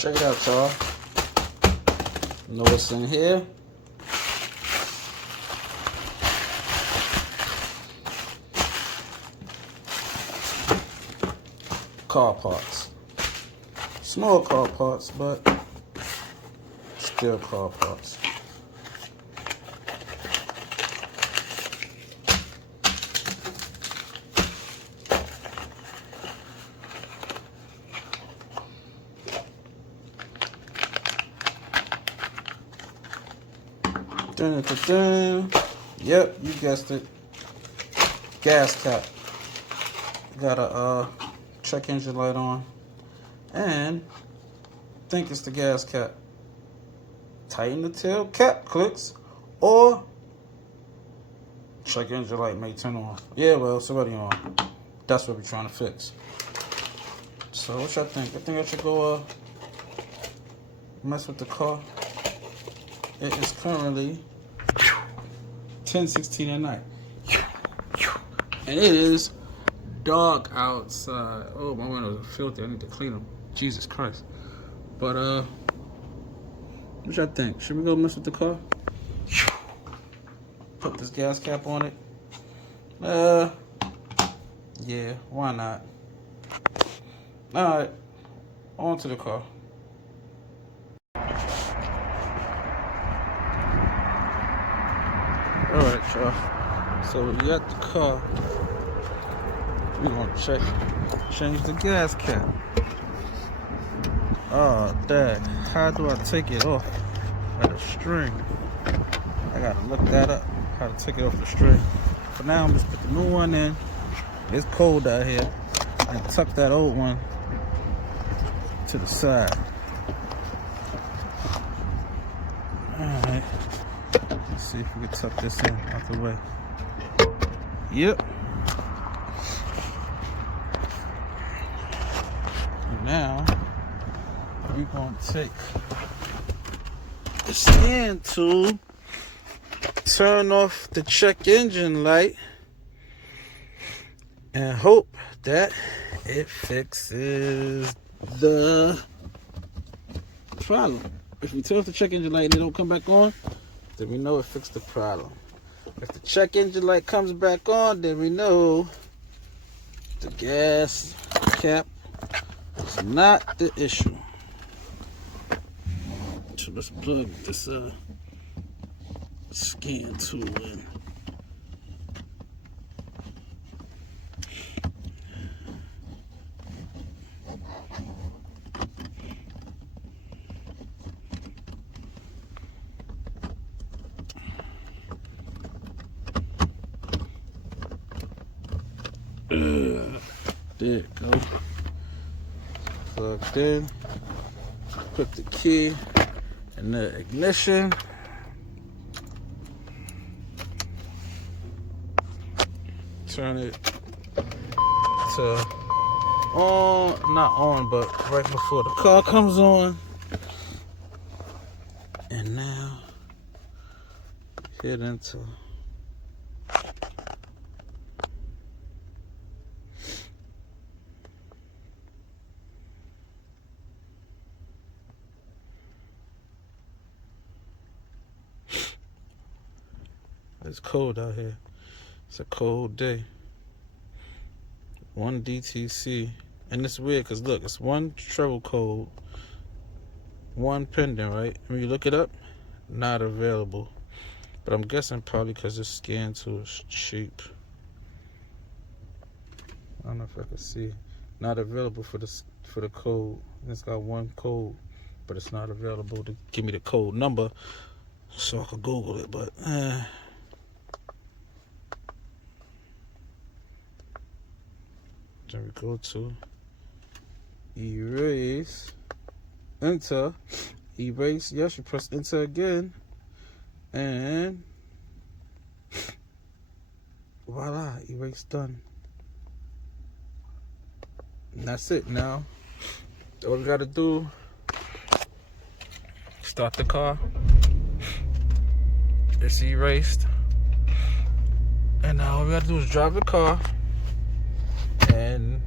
Check it out, y'all. Know what's in here? Car parts. Small car parts, but still car parts. Yep, you guessed it. Gas cap. Got a check engine light on, and I think it's the gas cap. Tighten the tail cap clicks, or check engine light may turn on. Yeah, well, it's already on. That's what we're trying to fix. So what y'all think? I think I should go mess with the car. It is currently 10:16 at night, and it is dark outside. Oh, my windows are filthy. I need to clean them. Jesus Christ. But what y'all think? Should we go mess with the car? Put this gas cap on it. Yeah, why not? All right, on to the car. All right, y'all. So we got the car. We're gonna change the gas cap. Oh, dang. How do I take it off of the string? I gotta look that up, how to take it off the string. For now, I'm just put the new one in. It's cold out here. And tuck that old one to the side. Alright. Let's see if we can tuck this in out the way. Yep. Now we're gonna take the scan tool, turn off the check engine light, and hope that it fixes the problem. If we turn off the check engine light and it don't come back on, then we know it fixed the problem. If the check engine light comes back on, then we know the gas cap is not the issue. So let's plug this scan tool in. There it goes. Plugged in. Put the key in the ignition. Turn it to on, not on, but right before the car comes on. And now hit enter. It's cold out here. It's a cold day. 1 DTC. And it's weird because look, it's 1 treble code, 1 pending, right? When you look it up, not available. But I'm guessing probably because this scan tool is cheap. I don't know if I can see. Not available for the code. It's got 1 code, but it's not available to give me the code number so I could Google it. But then we go to erase, enter, erase. Yes, you press enter again, and voila, erase done. And that's it. Now all we gotta do, start the car. It's erased, and now all we gotta do is drive the car and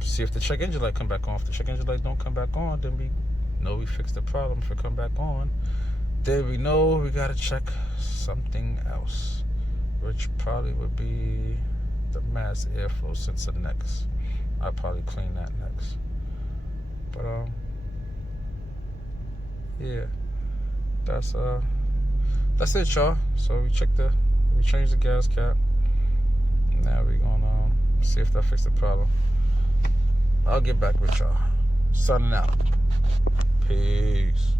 see if the check engine light come back on. If the check engine light don't come back on, then we know we fixed the problem. If it come back on, then we know we gotta check something else, which probably would be the mass airflow sensor next. I'll probably clean that next. But yeah, that's it, y'all. So we changed the gas cap. Now we're gonna see if that fixed the problem. I'll get back with y'all. Signing out. Peace.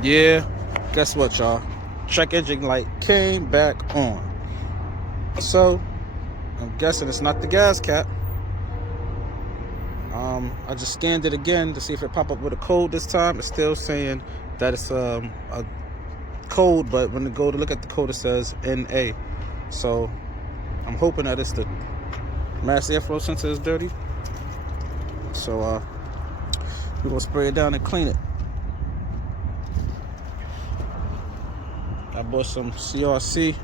Yeah, guess what, y'all? Check engine light came back on. So I'm guessing it's not the gas cap. I just scanned it again to see if it popped up with a code this time. It's still saying that it's a code, but when I go to look at the code, it says NA. So I'm hoping that it's the mass airflow sensor is dirty. So we're gonna spray it down and clean it. I bought some CRC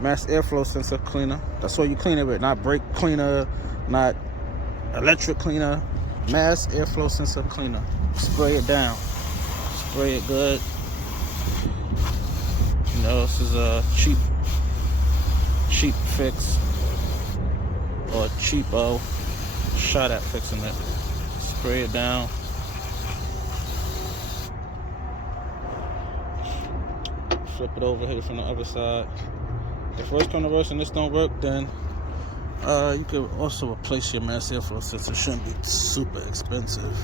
mass airflow sensor cleaner. That's what you clean it with, not brake cleaner, not electric cleaner. Mass airflow sensor cleaner. Spray it down. Spray it good. You know, this is a cheap fix, or cheapo shot at fixing it. Spray it down. Flip it over, hit it from the other side. If worst come to worst and this don't work, then you could also replace your mass airflow sensor. It shouldn't be super expensive.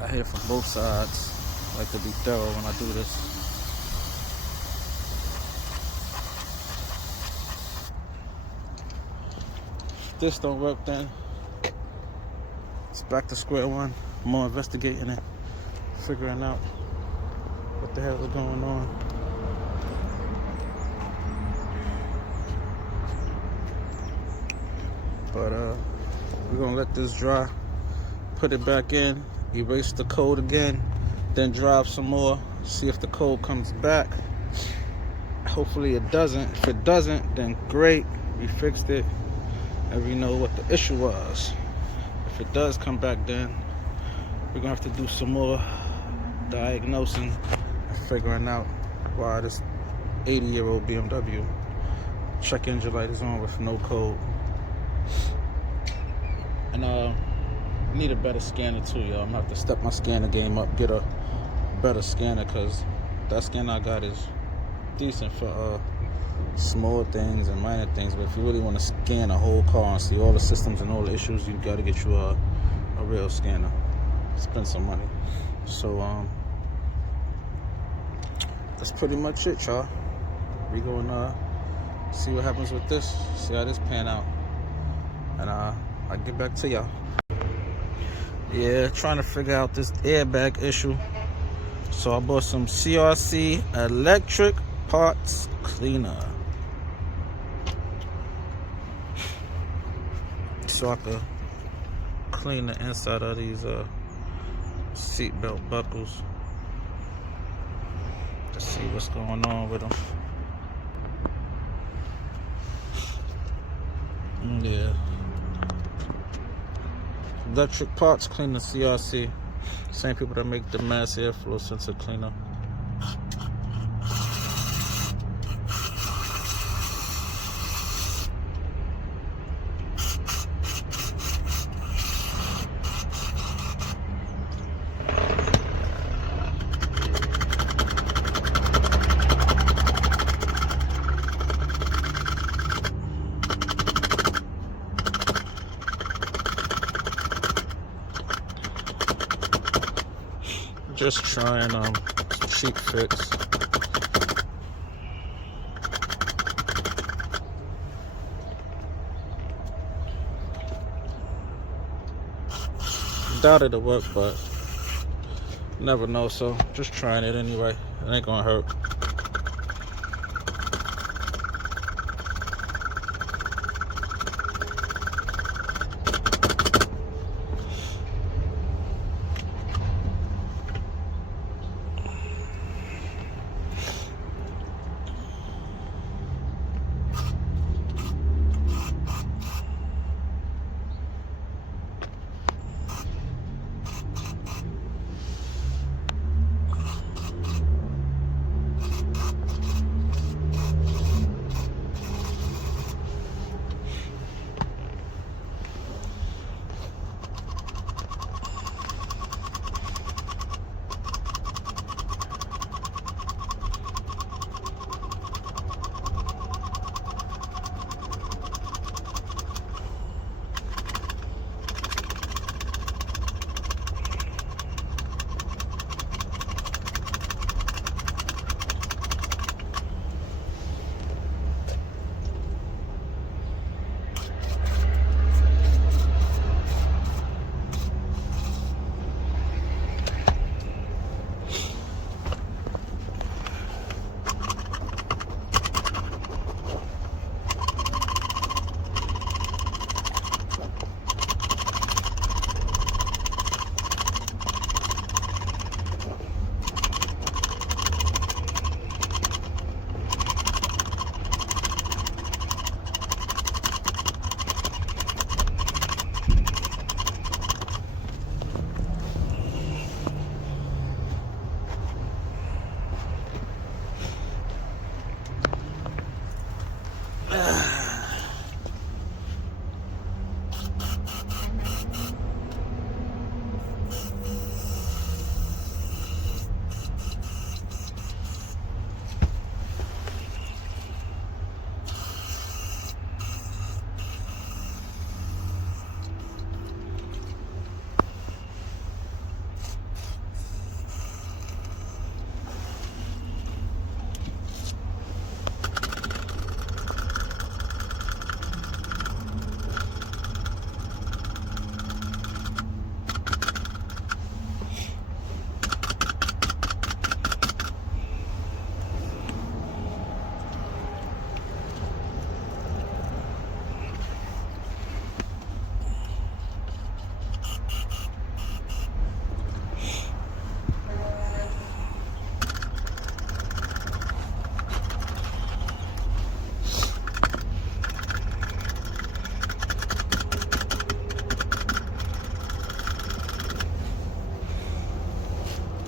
I hear from both sides. I like to be thorough when I do this. If this don't work, then it's back to square one. More investigating it, figuring out what the hell is going on. But we're gonna let this dry, put it back in, erase the code again, then drive some more, see if the code comes back. Hopefully it doesn't. If it doesn't, then great, we fixed it and we know what the issue was. If it does come back, then we're gonna have to do some more diagnosing and figuring out why this 80-year-old BMW check engine light is on with no code. And I need a better scanner too, y'all. I'm gonna have to step my scanner game up, get a better scanner, because that scanner I got is decent for small things and minor things, but if you really want to scan a whole car and see all the systems and all the issues, you got to get you a real scanner. Spend some money. So that's pretty much it, y'all. We gonna see what happens with this, see how this pan out, and I'll get back to y'all. Yeah, trying to figure out this airbag issue. So I bought some CRC electric parts cleaner, so I could clean the inside of these seatbelt buckles to see what's going on with them. Yeah, electric parts cleaner, CRC, same people that make the mass airflow sensor cleaner. Just trying cheap fix. Doubt it'll work, but never know, so just trying it anyway. It ain't gonna hurt.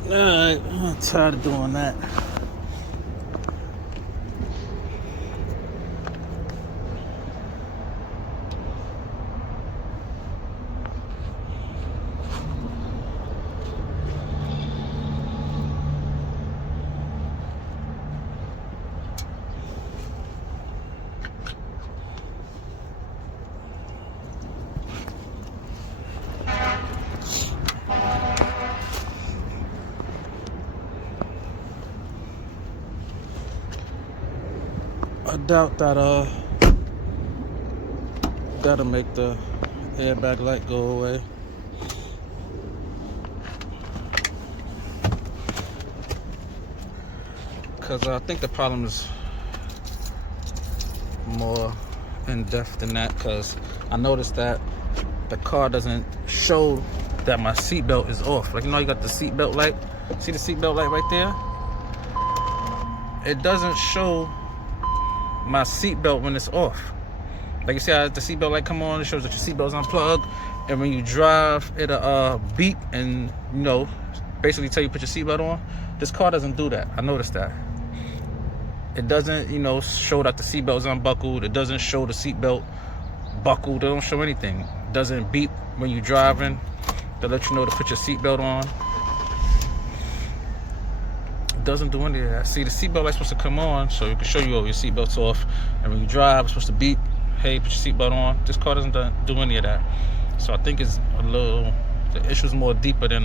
Alright, I'm tired of doing that. I doubt that that'll make the airbag light go away. Because I think the problem is more in depth than that, because I noticed that the car doesn't show that my seatbelt is off. Like, you know, you got the seatbelt light. See the seatbelt light right there? It doesn't show my seatbelt when it's off. Like, you see how the seatbelt light come on, it shows that your seatbelt's unplugged, and when you drive, it'll beep and, you know, basically tell you put your seatbelt on. This car doesn't do that. I noticed that. It doesn't, you know, show that the seatbelt is unbuckled. It doesn't show the seatbelt buckled. It don't show anything. It doesn't beep when you're driving to let you know to put your seatbelt on. Doesn't do any of that. See, the seatbelt light's supposed to come on so it can show you your seatbelt's off, and when you drive, it's supposed to beep, hey, put your seatbelt on. This car doesn't do any of that. So I think it's a little, the issue's more deeper than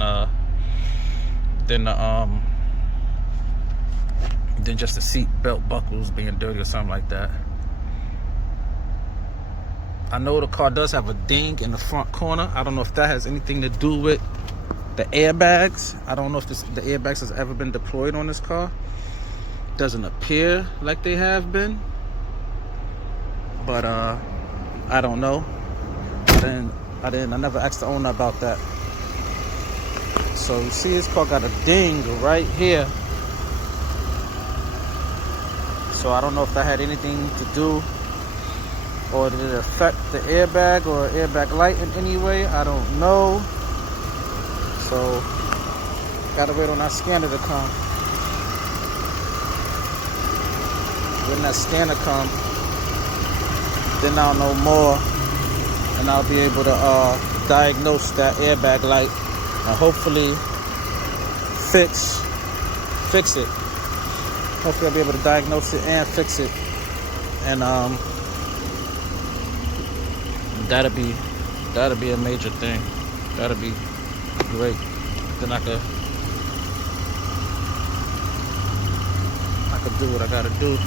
just the seatbelt buckles being dirty or something like that. I know the car does have a ding in the front corner. I don't know if that has anything to do with the airbags. I don't know if the airbags has ever been deployed on this car. Doesn't appear like they have been, but I don't know. I never asked the owner about that. So you see, this car got a ding right here. So I don't know if that had anything to do, or did it affect the airbag or airbag light in any way? I don't know. So, gotta wait on that scanner to come. When that scanner comes, then I'll know more, and I'll be able to diagnose that airbag light and hopefully fix it. Hopefully I'll be able to diagnose it and fix it, and that'll be a major thing. That'll be great. Then I could do what I gotta do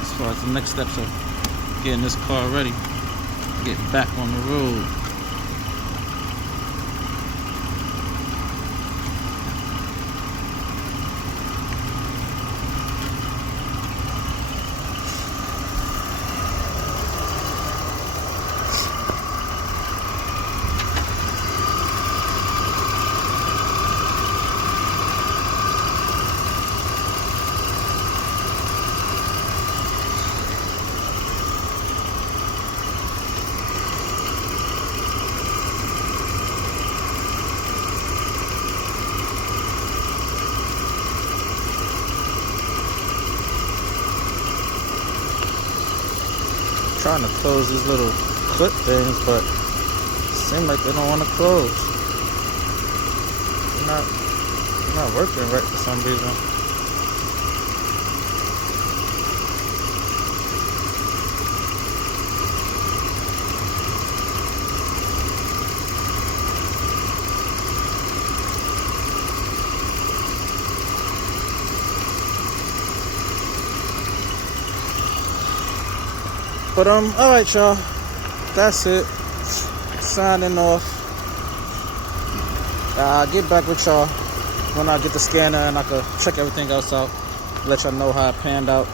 as far as the next steps of getting this car ready, getting back on the road. Trying to close these little clip things, but it seems like they don't want to close. They're not working right for some reason. But alright, y'all, that's it. Signing off. I'll get back with y'all when I get the scanner and I can check everything else out, let y'all know how it panned out.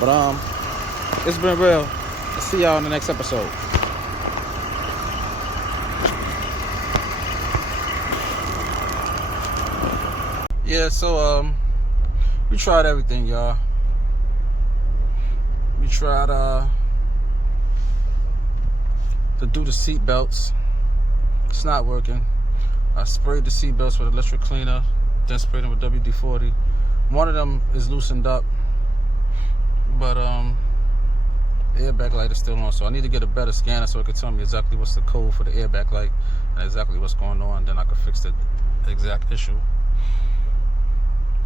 But it's been real. I'll see y'all in the next episode. Yeah, so we tried everything, y'all. We tried to do the seat belts. It's not working. I sprayed the seat belts with electric cleaner. then sprayed them with WD-40. One of them is loosened up, but the airbag light is still on, so I need to get a better scanner so it can tell me exactly what's the code for the airbag light and exactly what's going on. Then I can fix the exact issue.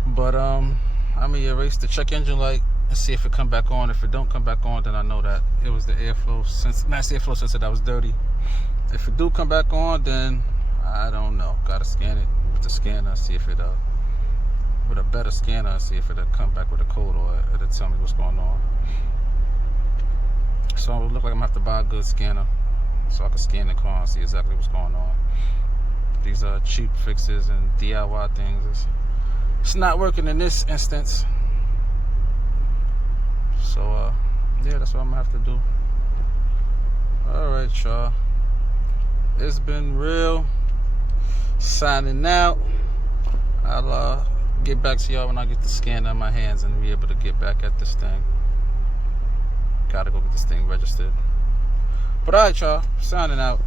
But I'm gonna erase the check engine light and see if it come back on. If it don't come back on, then I know that it was the airflow sensor that was dirty. If it do come back on, then I don't know. Gotta scan it with the scanner, see if it with a better scanner, see if it'll come back with a code or it'll tell me what's going on. So it look like I'm gonna have to buy a good scanner so I can scan the car and see exactly what's going on. These are cheap fixes and DIY things. It's not working in this instance. So yeah, that's what I'm gonna have to do. Alright, y'all. It's been real. Signing out. I'll get back to y'all when I get the scanner in my hands and be able to get back at this thing. Gotta go get this thing registered. But alright, y'all. Signing out.